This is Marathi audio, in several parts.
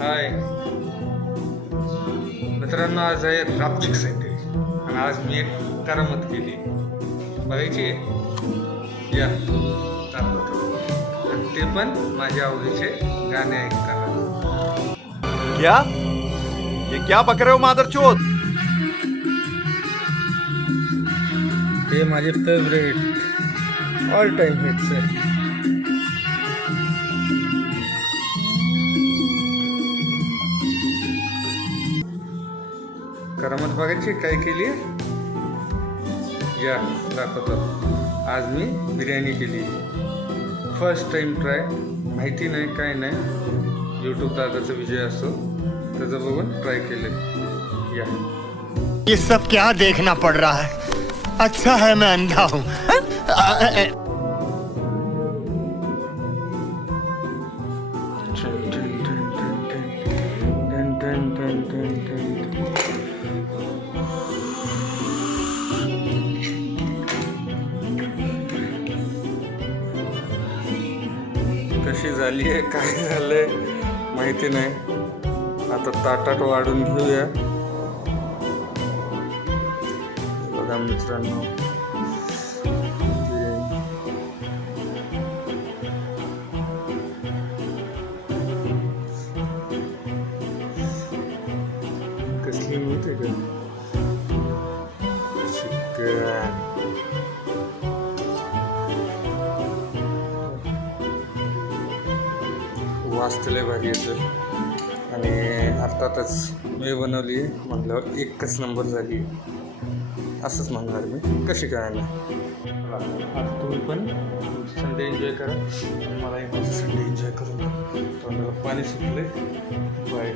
हाय मित्रांनो, आज आहे रापचिक संडे आणि आज मी एक करामत केली. बघायची आहे? या दाखवतो. आणि ते पण माझ्या आवडीचे गाणे ऐकताना. क्या ये क्या बक रहे हो मादरचोद? ते माझे फेवरेट ऑल टाइम हिट्स आहे. करामत बघायची काय केली? या दाखवतो. आज मी बिर्याणी केली. First time try. माहिती नाही काय नाही. यूट्यूब दादाचा विजय असतो, त्याचं बघून ट्राय केलं. या ये सब क्या देखना पड़ रहा है? अच्छा है मैं अंधा हूँ. कशी झाली आहे काय झालंय माहिती नाही. आता ताटात वाढून घेऊया. बघा मित्रांनो, कसली माहिती का? चिकन वाचतले भारी येतं. आणि अर्थातच मी बनवली आहे म्हटल्यावर एकच नंबर झाली. असंच म्हणणार मी, कशी काय नाही. आता तुम्ही पण संडे एन्जॉय करा आणि मलाही माझं संडे एन्जॉय करून तोंडाला पाणी सुटले. बाय.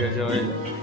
या जेवायला.